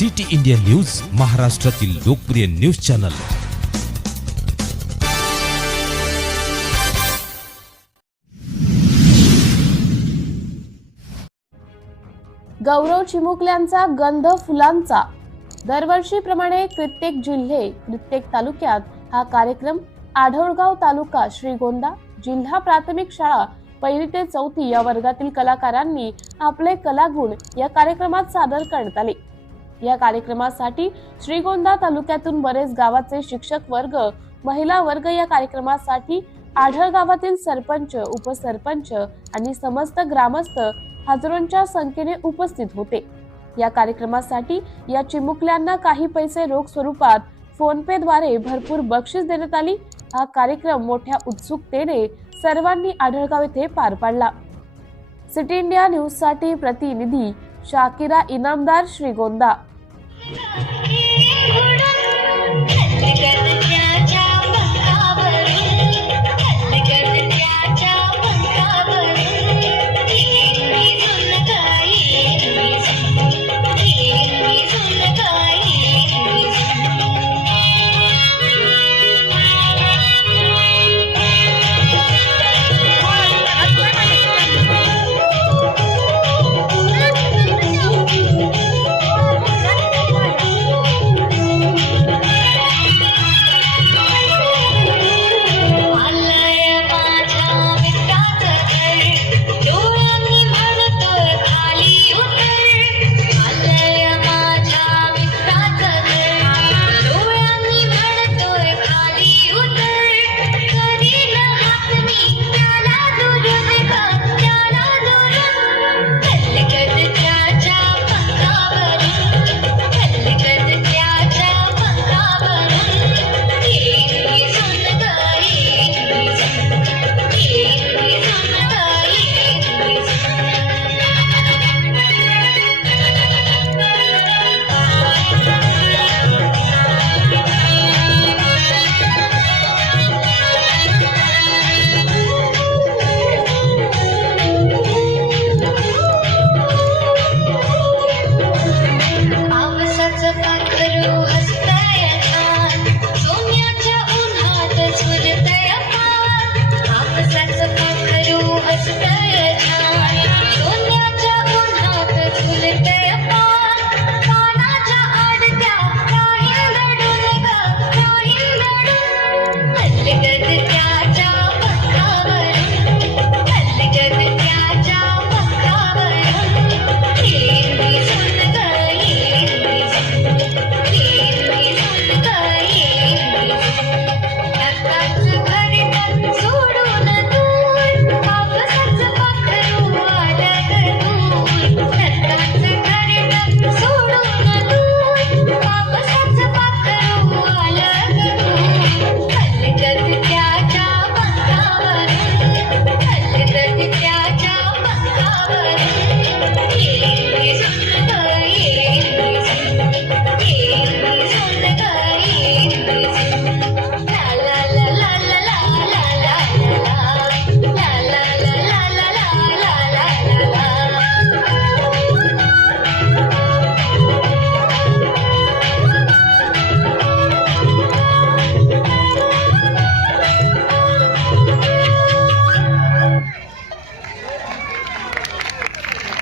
City India news, महाराष्ट्रातील लोकप्रिय news channel. गौरव चिमुकल्यांचा गंध फुलांचा। दरवर्षीप्रमाणे प्रत्येक जिल्हे प्रत्येक तालुक्यात हा कार्यक्रम आढळगाव तालुका श्रीगोंदा जिल्हा प्राथमिक शाळा 1ली ते 4थी या वर्गातील कलाकारांनी आपले कलागुण या कार्यक्रमात सादर करण्यात आले। या कार्यक्रमासाठी श्रीगोंदा तालुक्यातून बरेच गावाचे शिक्षक वर्ग, महिला वर्ग या कार्यक्रमासाठी आढळगावातील सरपंच, उपसरपंच आणि समस्त ग्रामस्थ हजारोंच्या संख्येने उपस्थित होते। या कार्यक्रमासाठी या चिमुकल्यांना काही पैसे रोख स्वरूपात फोन पे द्वारे भरपूर बक्षीस देण्यात आली। हा कार्यक्रम मोठ्या उत्सुकतेने सर्वांनी आढळगाव येथे पार पाडला। सिटी इंडिया न्यूज साठी प्रतिनिधी शाकिरा इनामदार, श्रीगोंदा।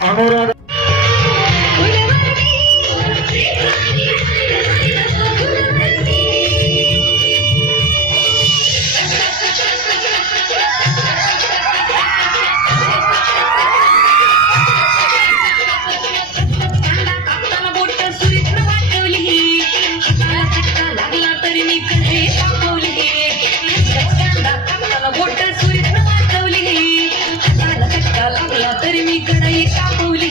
अनुराग तरी मी कडे कापवली